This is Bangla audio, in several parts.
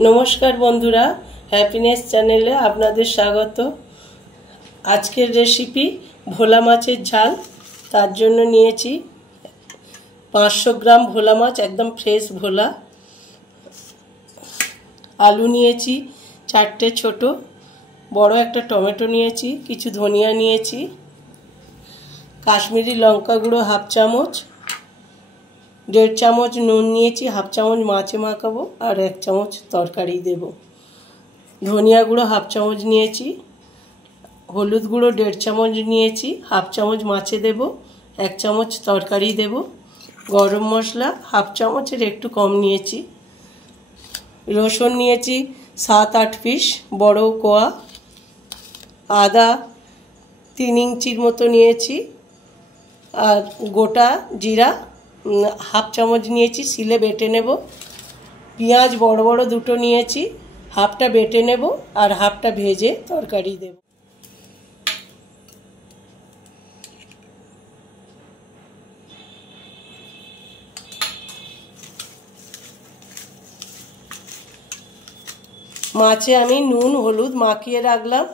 नमस्कार बंधुरा हैप्पीनेस चैनेले आपनादेर स्वागत। आजकेर रेसिपि भोला माछेर झाल। तार जोन्नो नियेछि 500 ग्राम भोला माछ, एकदम फ्रेश भोला। आलू नियेछि 4टे छोटो, बड़ो एकटा टमेटो नियेछि, किछु धनिया नियेछि, काश्मीरी लंका गुड़ो हाफ चामच, 1.5 चामच नुन नियेछि, हाफ चामच माछे माखाबो और 1 चामच तरकारी देब। धनिया गुड़ो हाफ चामच नियेछि, हलुद गुड़ो 1.5 चामच नियेछि, हाफ चामच माछे देब, 1 चामच तरकारी देब। गरम मशला हाफ चामचेर एकटू कम नियेछि। रसुन नियेछि 7-8 पिस बड़ो कोया। आदा 3 इंचिर मतो नियेछि और गोटा जिरा हाफ चामच नियेछि, सिले बेटे नेब। पेঁয়াজ बड़ बड़ दुटो नियेछि, हाफटा बेटे नेब और हाफटा भेजे तरकारी देब। माछे आमी नुन हलुद माखिए राखलाम।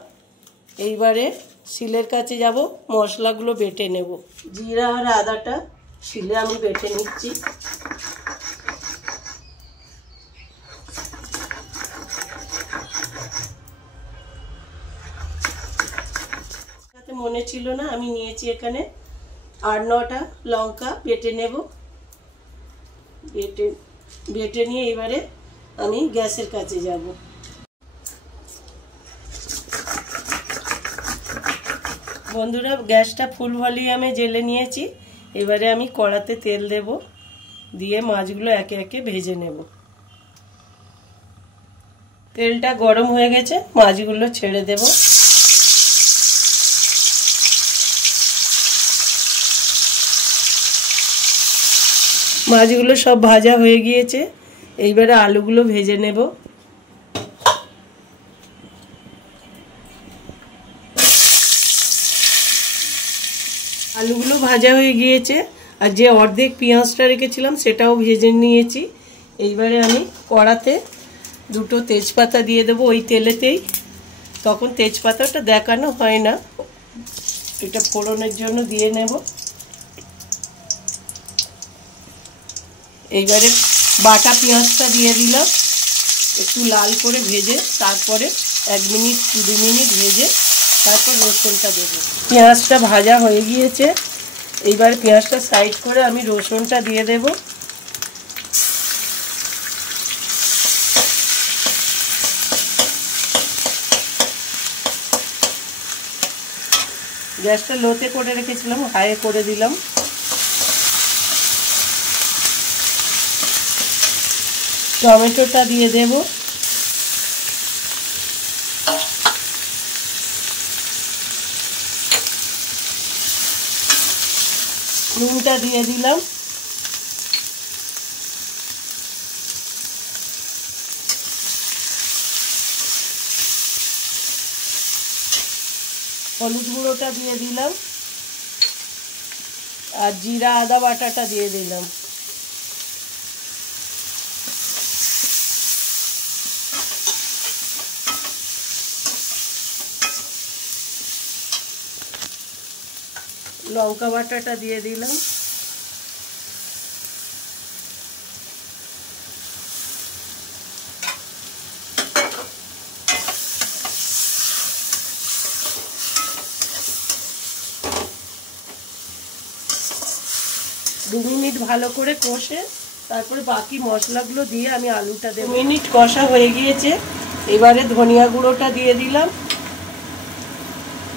एइबारे सिलेर काछे जाब, मशलागुलो बेटे नेब। जिरा और आदाटा सिले आमी बेटे निচ্ছি। মনে ছিল না, আমি নিয়েছি এখানে 8-9টা লঙ্কা বেটে নেব। বেটে নিয়ে এবারে আমি গ্যাসের কাছে যাব। বন্ধুরা, গ্যাসটা ফুল ভলিউমে জ্বেলে নিয়েছি। এবারে আমি কড়াতে তেল দেব, দিয়ে মাছগুলো একে একে ভেজে নেব। তেলটা গরম হয়ে গেছে, মাছগুলো ছেড়ে দেব। মাছগুলো সব ভাজা হয়ে গিয়েছে, এইবারে আলুগুলো ভেজে নেব। আলুগুলো ভাজা হয়ে গিয়েছে আর যে অর্ধেক পেঁয়াজটা রেখেছিলাম সেটাও ভেজে নিয়েছি। এইবারে আমি কড়াতে দুটো তেজপাতা দিয়ে দেবো ওই তেলেতেই। তখন তেজপাতাটা দেখানো হয় না, এটা ফোড়নের জন্য দিয়ে নেব। এইবারে বাটা পেঁয়াজটা দিয়ে দিলাম, একটু লাল করে ভেজে তারপরে 1 মিনিট 2 মিনিট ভেজে তারপর রসুনটা দেব। পেঁয়াজটা ভাজা হয়ে গিয়েছে, এইবার পেঁয়াজটা সাইড করে আমি রসুনটা দিয়ে দেব। গ্যাসটা লোতে করে রেখেছিলাম, হাইয়ে করে দিলাম। টমেটোটা দিয়ে দেব। নুনটা দিয়ে দিলাম। হলুদ গুঁড়োটা দিয়ে দিলাম আর জিরা আদা বাটাটা দিয়ে দিলাম। লঙ্কা বাটাটা দিয়ে দিলাম। দু মিনিট ভালো করে কষে তারপরে বাকি মশলাগুলো দিয়ে আমি আলুটা দেব। 2 মিনিট কষা হয়ে গিয়েছে, এবারে ধনিয়া গুঁড়োটা দিয়ে দিলাম,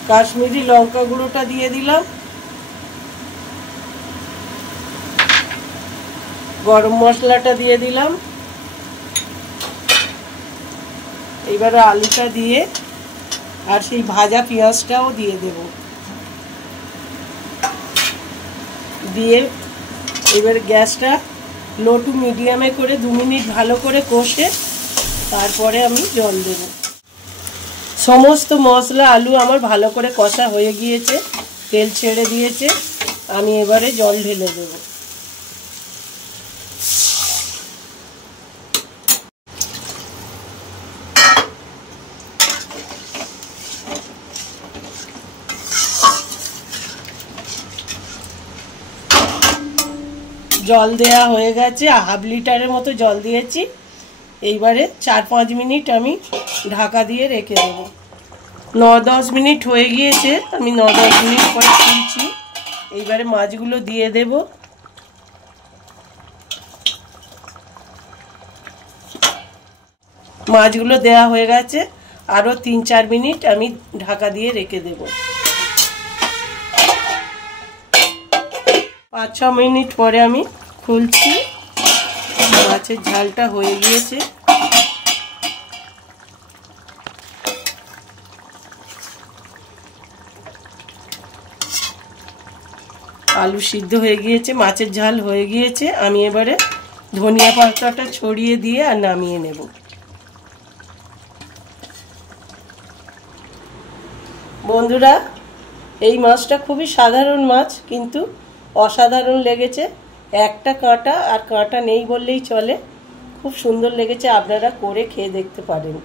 কাশ্মীরি লঙ্কা গুঁড়োটা দিয়ে দিলাম, গরম মশলাটা দিয়ে দিলাম। এবারে আলুটা দিয়ে আর সেই ভাজা পেঁয়াজটাও দিয়ে দেব। দিয়ে এবারে গ্যাসটা লো টু মিডিয়ামে করে 2 মিনিট ভালো করে কষে তারপরে আমি জল দেব। সমস্ত মশলা আলু আমার ভালো করে কষা হয়ে গিয়েছে, তেল ছেড়ে দিয়েছে। আমি এবারে জল ঢেলে দেব। জল দেয়া হয়ে গেছে, 1/2 লিটারের মতো জল দিয়েছি। এইবারে 4-5 মিনিট আমি ঢাকা দিয়ে রেখে দেবো। 9-10 মিনিট হয়ে গিয়েছে, আমি 9-10 মিনিট পরে খুলছি। এইবারে মাছগুলো দিয়ে দেব। মাছগুলো দেয়া হয়ে গেছে, আরও 3-4 মিনিট আমি ঢাকা দিয়ে রেখে দেব। 5-6 মিনিট পরে আমি খুলছি। মাছের ঝালটা হয়ে গিয়েছে। আলু সিদ্ধ হয়ে গিয়েছে, মাছের ঝাল হয়ে গিয়েছে। আমি এবারে ধনিয়া পাতাটা ছড়িয়ে দিয়ে আর নামিয়ে নেব। বন্ধুরা, এই মাছটা খুবই সাধারণ মাছ, কিন্তু অসাধারণ লেগেছে। একটা কাঁটা আর কাঁটা নেই বললেই চলে, খুব সুন্দর লেগেছে। আপনারা করে খেয়ে দেখতে পারেন।